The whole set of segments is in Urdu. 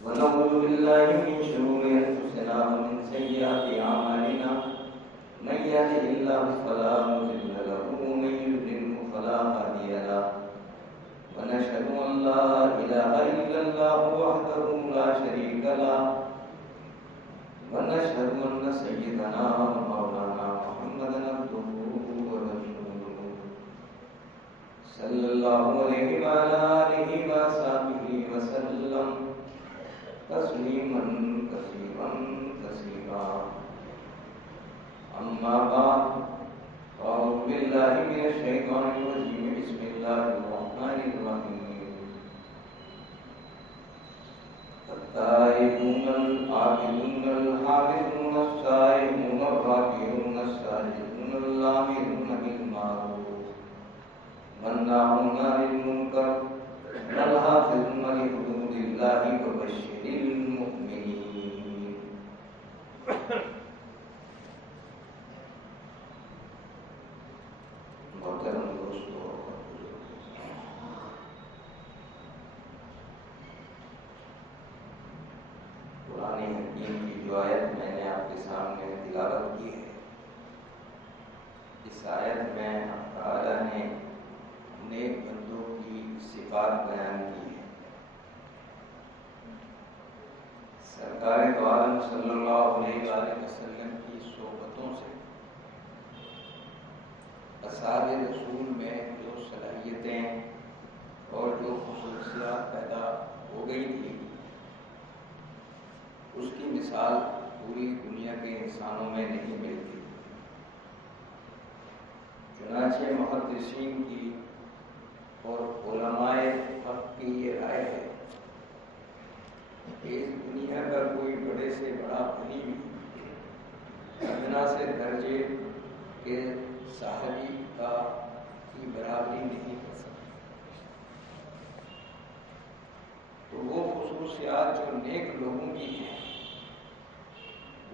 ونعوذ بالله من شرور أنفسنا ومن سيئات أعمالنا من يهده الله فلا مضل له ومن يضلل فلا هادي له ونشهد أن لا إله إلا الله وحده لا شريك له ونشهد أن سيدنا ومولانا محمدا عبده ورسوله صلى الله عليه وعلى آله وصحبه وسلم تسليما كثيرا كثيرا أما بعد أعوذ بالله من الشيطان الرجيم بسم الله الرحمن الرحيم التائبون العابدون الحامدون السائحون الراكعون الساجدون الآمرون بالمعروف والناهون عن المنكر والحافظون لحدود الله وبشر المؤمنين. محترم دوستو، قرآن حکیم کی جو آیت میں نے آپ کے سامنے تلاوت کی ہے، اس آیت میں اللہ تعالیٰ نے نیک بندوں کی صفات بیان کی ہے۔ سرکار دو عالم صلی اللہ علیہ وآلہ وسلم کی صحبتوں سے اصحاب رسول میں جو صلاحیتیں اور جو خصوصیات پیدا ہو گئی تھی، اس کی مثال پوری دنیا کے انسانوں میں نہیں ملتی۔ چنانچہ محدثین کی اور علماء حق کی یہ رائے ہے کہ اس دنیا کا کوئی بڑے سے بڑا غنی بھی ادنا سے درجے کے صحابی کی برابری نہیں کر سکتا۔ تو وہ خصوصیات جو نیک لوگوں کی ہیں،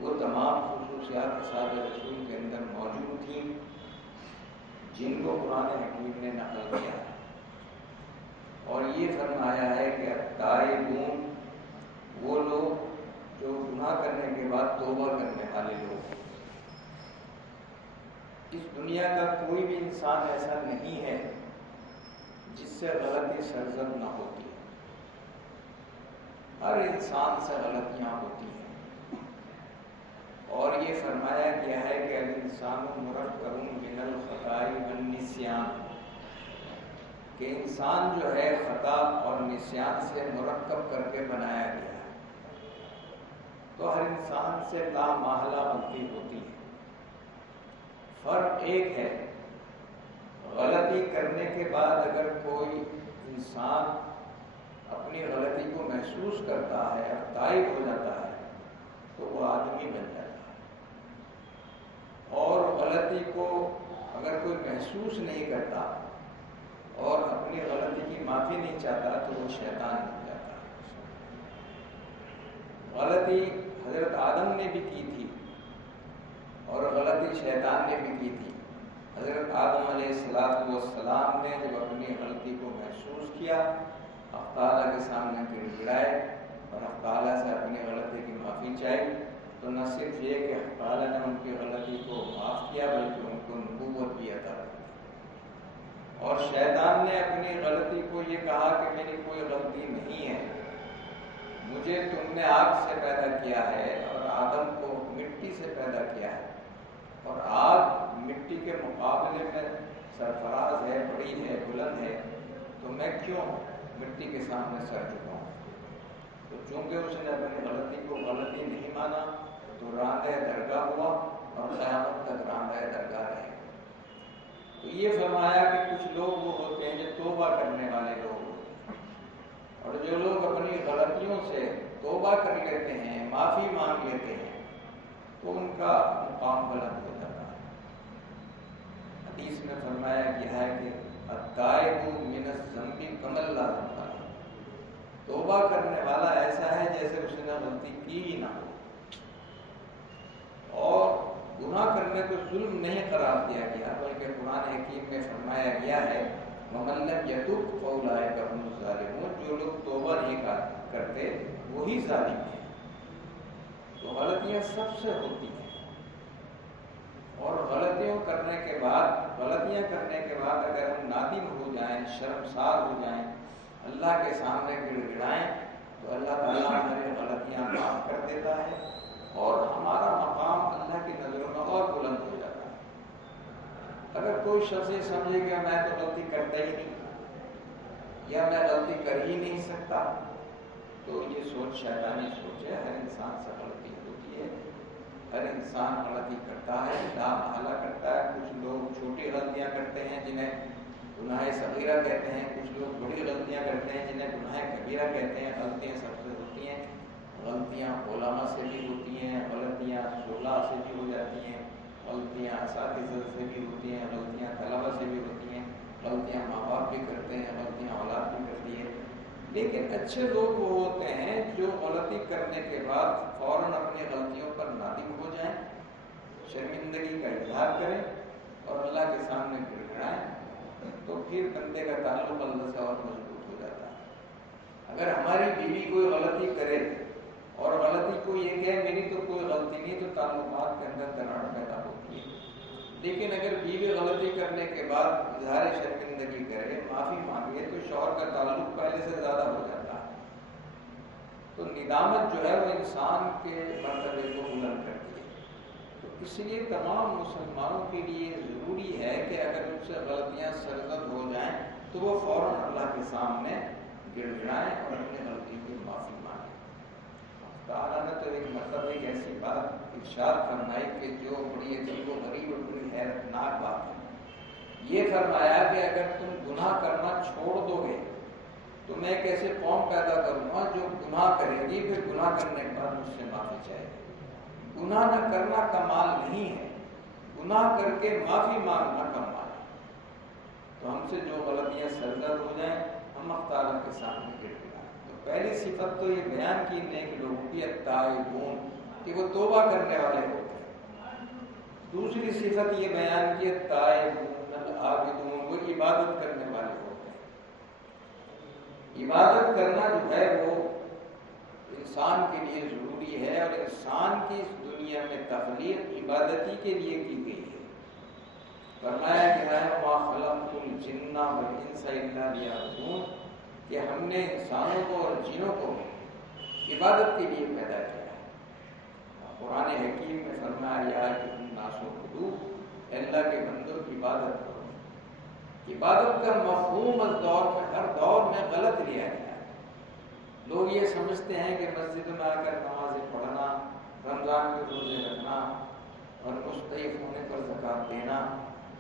وہ تمام خصوصیات اصحاب رسول کے اندر موجود تھیں، جن کو قرآن حکیم نے نقل کیا ہے اور یہ فرمایا ہے کہ تائبون وہ لوگ جو گناہ کرنے کے بعد توبہ کرنے والے لوگ ہیں۔ اس دنیا کا کوئی بھی انسان ایسا نہیں ہے جس سے غلطی سرزد نہ ہوتی ہے، ہر انسان سے غلطیاں ہوتی ہیں، اور یہ فرمایا گیا ہے کہ الانسان مرکب من الخطاء والنسیان، کہ انسان جو ہے خطا اور نسیان سے مرکب کر کے بنایا گیا ہے۔ تو ہر انسان سے لامحالہ غلطی ہوتی ہے۔ فرق ایک ہے، غلطی کرنے کے بعد اگر کوئی انسان اپنی غلطی کو محسوس کرتا ہے اور تائب ہو جاتا ہے تو وہ آدمی بن جاتا ہے، اور غلطی کو اگر کوئی محسوس نہیں کرتا اور اپنی غلطی کی معافی نہیں چاہتا تو وہ شیطان بن جاتا ہے۔ غلطی حضرت آدم نے بھی کی تھی اور غلطی شیطان نے بھی کی تھی۔ حضرت آدم علیہ السلام نے جب اپنی غلطی کو محسوس کیا، حق تعالیٰ کے سامنے گر گڑائے اور حق تعالیٰ سے اپنی غلطی کی معافی چاہی، تو نہ صرف یہ کہ حق تعالیٰ نے ان کی غلطی کو معاف کیا بلکہ ان کو نبوت بھی عطا کی۔ اور شیطان نے اپنی غلطی کو یہ کہا کہ میری کوئی غلطی نہیں ہے، مجھے تم نے آگ سے پیدا کیا ہے اور آدم کو مٹی سے پیدا کیا ہے، اور آگ مٹی کے مقابلے میں سرفراز ہے، بڑی ہے، بلند ہے، تو میں کیوں مٹی کے سامنے سر جھکاؤں؟ تو چونکہ اس نے اپنی غلطی کو غلطی نہیں مانا تو راندہ درگاہ ہوا اور قیامت تک راندہ درگاہ رہے۔ تو یہ فرمایا کہ کچھ لوگ وہ ہوتے ہیں جو توبہ کرنے والے لوگ ہوتے ہیں، اور جو لوگ اپنی غلطیوں سے توبہ کر لیتے ہیں، معافی مانگ لیتے ہیں، تو ان کا مقام بلند ہو جاتا ہے۔ حدیث میں فرمایا گیا ہے کہ التائب من الذنب کمن لا ذنب لہ، توبہ کرنے والا ایسا ہے جیسے اس نے غلطی کی ہی نہ ہو، اور گناہ کرنے کو ظلم نہیں قرار دیا گیا بلکہ قرآن حکیم میں فرمایا گیا ہے وَمَن لَّمْ يَتُبْ فَأُولَٰئِكَ هُمُ الظَّالِمُونَ، جو لوگ توبہ نہیں کرتے وہ وہی ظالم ہے۔ تو غلطیاں سب سے ہوتی ہیں، اور غلطیاں کرنے کے بعد اگر ہم نادم ہو جائیں، شرمسار ہو جائیں، اللہ کے سامنے گڑ گڑائیں، تو اللہ تعالیٰ ہماری غلطیاں معاف کر دیتا ہے اور ہمارا مقام اللہ کی نظروں میں اور بلند ہو جاتا ہے۔ اگر کوئی شخص یہ سمجھے کہ میں تو غلطی کرتا ہی نہیں یا میں غلطی کر ہی نہیں سکتا، تو یہ سوچ شیطانی سوچ ہے۔ ہر انسان سے غلطی ہوتی ہے، ہر انسان غلطی کرتا ہے، لا محالہ کرتا ہے۔ کچھ لوگ چھوٹی غلطیاں کرتے ہیں جنہیں گناہ صغیرہ کہتے ہیں، کچھ لوگ بڑی غلطیاں کرتے ہیں جنہیں گناہ کبیرہ کہتے ہیں۔ غلطیاں سب سے ہوتی ہیں، غلطیاں علماء سے بھی ہوتی ہیں، غلطیاں شعراء سے بھی ہو جاتی ہیں، غلطیاں اساتذہ سے بھی ہوتی ہیں، غلطیاں طلباء سے بھی ہوتی ہیں، غلطیاں ماں باپ بھی کرتے ہیں، غلطیاں اولاد بھی کرتی ہے۔ لیکن اچھے لوگ وہ ہوتے ہیں جو غلطی کرنے کے بعد فوراً اپنی غلطیوں پر نادم ہو جائیں، شرمندگی کا اظہار کریں اور اللہ کے سامنے گڑ گڑائیں، تو پھر بندے کا تعلق اللہ سے اور مضبوط ہو جاتا ہے۔ اگر ہماری بیوی کوئی غلطی کرے اور غلطی کو یہ کہے میری تو کوئی غلطی نہیں، تو تعلقات کے اندر دراڑ پیدا ہوتی ہے۔ لیکن اگر بیوی غلطی کرنے کے بعد اظہار شرمندگی کرے، معافی مانگے، تو شوہر کا تعلق پہلے سے زیادہ ہو جاتا ہے۔ تو ندامت جو ہے وہ انسان کے مرتبے کو بلند کرتی ہے۔ تو اس لیے تمام مسلمانوں کے لیے ضروری ہے کہ اگر ان سے غلطیاں سرزد ہو جائیں تو وہ فوراً اللہ کے سامنے گڑ گڑائیں اور اپنی غلطی کی معافی مانگیں۔ تعالیٰ نے تو ایک مرتبہ ایک ایسی بات ارشاد فرمائی کہ جو بڑی عجیب و غریب اور بڑی حیرتناک بات ہے۔ یہ فرمایا کہ اگر تم گناہ کرنا چھوڑ دو گے تو میں ایک ایسے قوم پیدا کروں گا جو گناہ کرے گی، پھر گناہ کرنے کے بعد مجھ سے معافی چاہے گی۔ گناہ نہ کرنا کمال نہیں ہے، گناہ کر کے معافی مانگنا کمال ہے۔ تو ہم سے جو غلطیاں سرزد ہو جائیں ہم اللہ تعالیٰ کے سامنے گڑ گڑائیں۔ تو پہلی صفت تو یہ بیان کی نیک لوگوں کی التائبون، کہ وہ توبہ کرنے والے ہوتے ہیں۔ دوسری صفت یہ بیان کی التائبون العابدون، وہ عبادت کرنے والے ہوتے ہیں۔ عبادت کرنا جو ہے وہ انسان کے لیے ضروری ہے، اور انسان کی اس دنیا میں تخلیق عبادتی کے لیے کی گئی ہے۔ فرمایا گیا ہے وَمَا خَلَقْتُ الْجِنَّ وَالْإِنسَ إِلَّا لِيَعْبُدُونِ، کہ ہم نے انسانوں کو اور جنوں کو عبادت کے لیے پیدا کیا ہے۔ قرآن حکیم میں فرمایا یا أَيُّهَا النَّاسُ اعْبُدُوا، اللہ کے بندوں کی عبادت کرو۔ عبادت کا مفہوم اس دور میں ہر دور میں غلط لیا گیا ہے۔ لوگ یہ سمجھتے ہیں کہ مسجد میں آ کر نمازیں پڑھنا، رمضان کے روزے رکھنا اور مستعف ہونے پر زکوٰۃ دینا،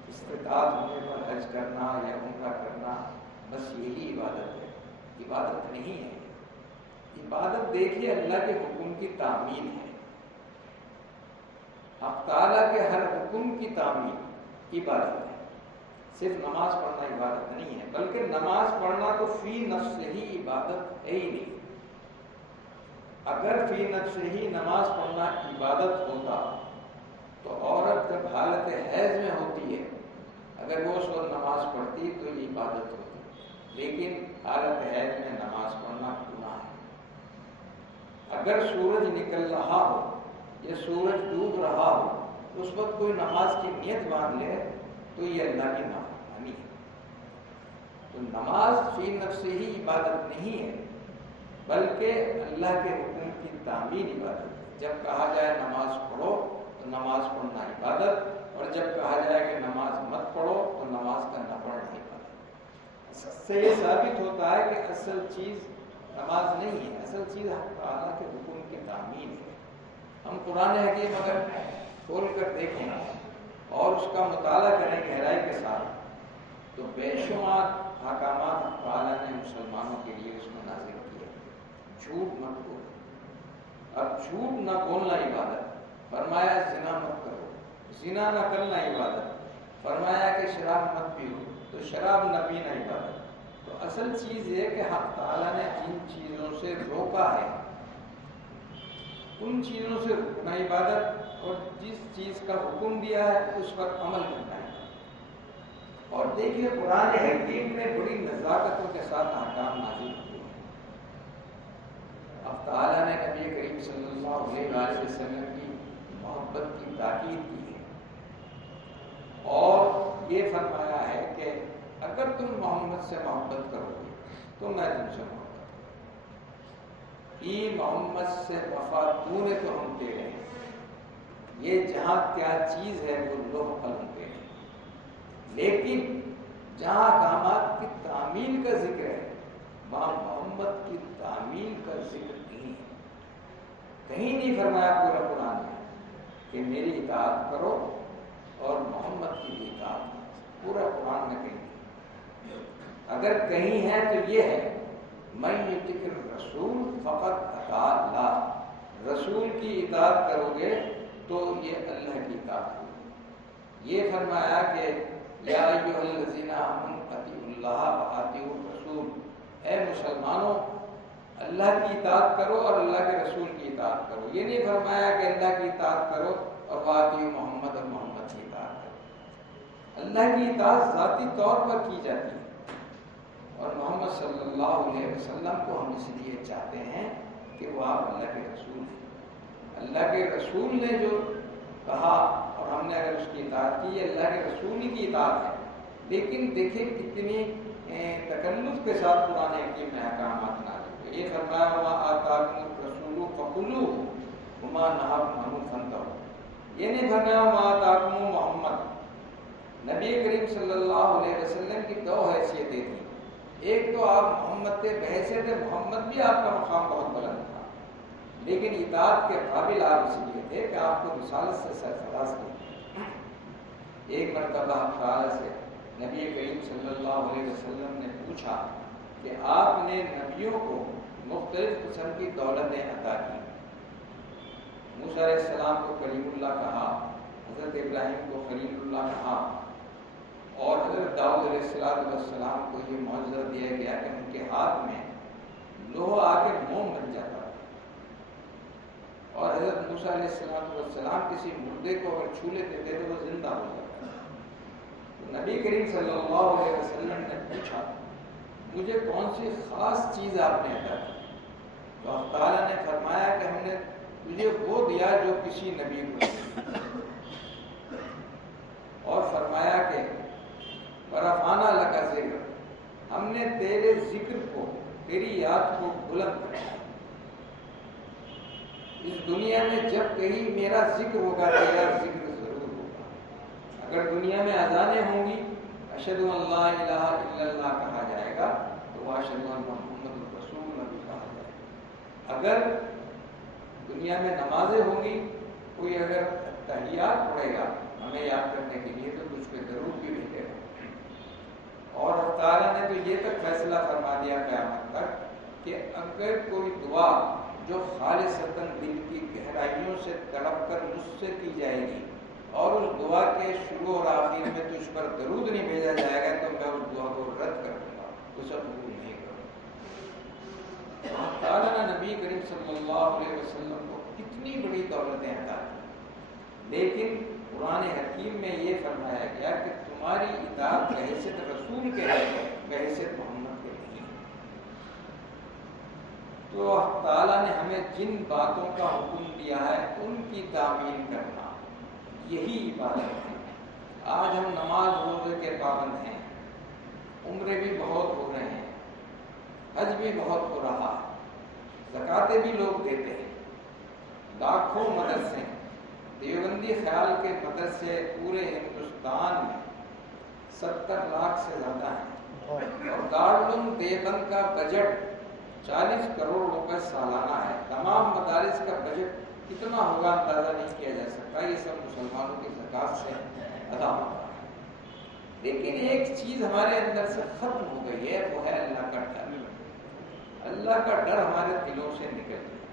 استطاعت ہونے پر حج کرنا یا عمرہ کرنا، بس یہی عبادت ہے۔ عبادت نہیں ہے۔ عبادت دیکھیے اللہ کے حکم کی تعمیل ہے۔ حق تعالیٰ کے ہر حکم کی تعمیل عبادت ہے۔ صرف نماز پڑھنا عبادت نہیں ہے، بلکہ نماز پڑھنا تو فی نفس ہی عبادت ہے ہی نہیں۔ اگر فی نفس ہی نماز پڑھنا عبادت ہوتا تو عورت جب حالت حیض میں ہوتی ہے اگر وہ اس وقت نماز پڑھتی تو یہ عبادت ہوتی، لیکن حالت حیض میں نماز پڑھنا گناہ ہے۔ اگر سورج نکل رہا ہو یا سورج ڈوب رہا ہو اس وقت کوئی نماز کی نیت باندھ لے تو یہ اللہ کی نافرمانی ہے۔ تو نماز فی نفس ہی عبادت نہیں ہے، بلکہ اللہ کے حکم کی تعمیل عبادت ہے۔ جب کہا جائے نماز پڑھو تو نماز پڑھنا عبادت، اور جب کہا جائے کہ نماز مت پڑھو تو نماز کا نہ پڑھنا عبادت۔ اس سے یہ ثابت ہوتا ہے کہ اصل چیز نماز نہیں ہے، اصل چیز اللہ کے حکم کی تعمیل ہے۔ ہم قرآن حکیم اگر کھول کر دیکھیں اور اس کا مطالعہ کریں گہرائی کے ساتھ تو بے شمار احکامات تعالیٰ نے مسلمانوں کے لیے اس میں نازل کیے۔ جھوٹ مت بولو، اب جھوٹ نہ بولنا عبادت، فرمایا زنا مت کرو، زنا نہ کرنا عبادت، فرمایا کہ شراب مت پیو تو شراب نہ پینا عبادت۔ تو اصل چیز یہ کہ حق تعالیٰ نے جن چیزوں سے روکا ہے ان چیزوں سے رکنا عبادت، اور جس چیز کا حکم دیا ہے اس پر عمل کرنا ہے۔ اور دیکھیے قرآن حکیم نے بڑی نزاکتوں کے ساتھ احکام نازل کیے ہیں۔ اب تعالیٰ تم محمد سے محبت کرو گے تو میں تم سے محبت کروں گی. محمد سے وفا تو نے تو ہم تیرے ہیں. یہ جہاں کیا چیز ہے وہ لوح قلم پہ ہے، لیکن جہاں احکامات کی تعمیل کا ذکر ہے وہاں محمد کی تعمیل کا ذکر نہیں ہے. کہیں نہیں فرمایا پورا قرآن میں کہ میری اطاعت کرو اور محمد کی بھی اطاعت کرو. پورا قرآن میں کہیں نہیں. اگر کہیں ہے تو یہ ہے من یطع الرسول فقط اطاع اللہ. رسول کی اطاعت کرو گے تو یہ اللہ کی اطاعت ہوگی. یہ فرمایا کہ یا ایھا الذین آمنوا اطیعوا اللہ واطیعوا الرسول. اے مسلمانوں اللہ کی اطاعت کرو اور اللہ کے رسول کی اطاعت کرو. یہ نہیں فرمایا کہ اللہ کی اطاعت کرو اور واطیعوا محمد اور محمد کی اطاعت کرو. اللہ کی اطاعت ذاتی طور پر کی جاتی ہے اور محمد صلی اللہ علیہ وسلم کو ہم اس لیے چاہتے ہیں کہ وہ آپ اللہ کے رسول ہیں. اللہ کے رسول نے جو کہا اور ہم نے اگر اس کی اطاعت کی، اللہ کے رسول ہی کی اطاعت ہے. لیکن دیکھیں کتنی تکلف کے ساتھ قرآن حکیم میں احکامات نازل ہوئے. یہ فرمایا وما آتاکم الرسول فخذوہ وما نہاکم عنہ فانتہوا. یہ نہیں فرمایا وما آتاکم محمد. نبی کریم صلی اللہ علیہ وسلم کی دو حیثیتیں تھیں. ایک تو آپ محمد تھے، بحیثیت محمد بھی آپ کا مقام بہت بلند تھا، لیکن اطاعت کے قابل آپ اس لیے تھے کہ آپ کو رسالت سے سرفراز کیا. ایک مرتبہ تعالی سے نبی کریم صلی اللہ علیہ وسلم نے پوچھا کہ آپ نے نبیوں کو مختلف قسم کی دولتیں عطا کی. موسیٰ علیہ السلام کو کلیم اللہ کہا، حضرت ابراہیم کو خلیل اللہ کہا، اور حضرت داؤد علیہ السلام کو یہ معجزہ دیا گیا کہ ان کے ہاتھ میں لوہا آ کے موم بن جاتا تھا، اور حضرت موسیٰ علیہ السلام کسی مردے کو اگر چھو لیتے تھے تو وہ زندہ ہو جاتا تھا. تو نبی کریم صلی اللہ علیہ وسلم نے پوچھا مجھے کون سی خاص چیز آپ نے عطا کی؟ تو اللہ تعالیٰ نے فرمایا کہ ہم نے تجھے وہ دیا جو کسی نبی کو دیا، اور فرمایا کہ ورفعنا لک ذکرک، ہم نے تیرے ذکر کو، تیری یاد کو بلند کیا. اس دنیا میں جب کہیں میرا ذکر ہوگا تیرا ذکر ضرور ہوگا. اگر دنیا میں اذانیں ہوں گی اشہد ان لا الہ الا اللہ کہا جائے گا تو وہ اشہد ان محمد رسول اللہ کہا جائے گا. اگر دنیا میں نمازیں ہوں گی، کوئی اگر تحیات پڑھے گا ہمیں یاد کرنے کے لیے تو تجھ پہ ضرور بھی بھیجے گا. اور اللہ تعالیٰ نے تو یہ تک فیصلہ فرما دیا قیامت تک کہ اگر کوئی دعا جو خالصتاً دل کی گہرائیوں سے تڑپ کر مجھ سے کی جائے گی اور اس دعا کے شروع اور آخر میں تجھ پر درود نہیں بھیجا جائے گا تو میں اس دعا کو رد کر دوں گا، اسے قبول نہیں کروں گا. اللہ تعالیٰ نے نبی کریم صلی اللہ علیہ وسلم کو کتنی بڑی دولتیں عطا کی، لیکن قرآن حکیم میں یہ فرمایا گیا کہ تمہاری اطاعت بحیثیت رسول کے ہے، بحیثیت محمد کے نہیں. تو اللہ تعالیٰ نے ہمیں جن باتوں کا حکم دیا ہے ان کی تعمیل کرنا یہی عبادت ہے. آج ہم نماز روزے کے پابند ہیں، عمرے بھی بہت ہو رہے ہیں، حج بھی بہت ہو رہا ہے، زکاتیں بھی لوگ دیتے ہیں، لاکھوں مدرسے ہیں. دیوبندی خیال کے مدرسے پورے ہندوستان میں 70 لاکھ سے زیادہ ہیں، اور دارالعلوم دیوبند کا بجٹ 40 کروڑ روپے سالانہ ہے. تمام مدارس کا بجٹ کتنا ہوگا اندازہ نہیں کیا جا سکتا. یہ سب مسلمانوں کی زکات سے ادا ہوتا ہے. لیکن ایک چیز ہمارے اندر سے ختم ہو گئی ہے، وہ ہے اللہ کا ڈر. اللہ کا ڈر ہمارے دلوں سے نکل گیا.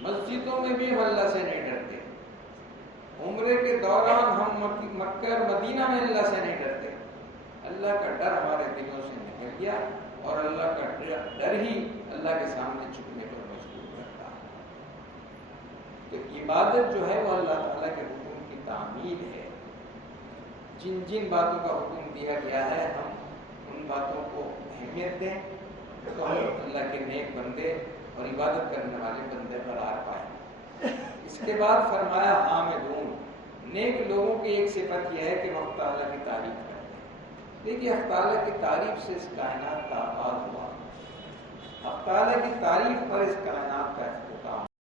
مسجدوں میں بھی ہم اللہ سے نہیں ڈرتے، عمرے کے دوران ہم مکہ اور مدینہ میں اللہ سے نہیں ڈرتے. اللہ کا ڈر ہمارے دلوں سے نکل گیا، اور اللہ کا ڈر ہی اللہ کے سامنے جھکنے پر مجبور کرتا ہے. تو عبادت جو ہے وہ اللہ تعالیٰ کے حکم کی تعمیل ہے. جن جن باتوں کا حکم دیا گیا ہے ہم ان باتوں کو اہمیت دیں تو ہم اللہ کے نیک بندے اور عبادت کرنے والے بندے قرار پائیں. اس کے بعد فرمایا حامدون، نیک لوگوں کی ایک صفت یہ ہے کہ وہ تعالیٰ کی تعریف کرتے ہیں. دیکھیے حق تعالیٰ کی تعریف سے اس کائنات کا آغاز ہوا، حق تعالیٰ کی تعریف پر اس کائنات کا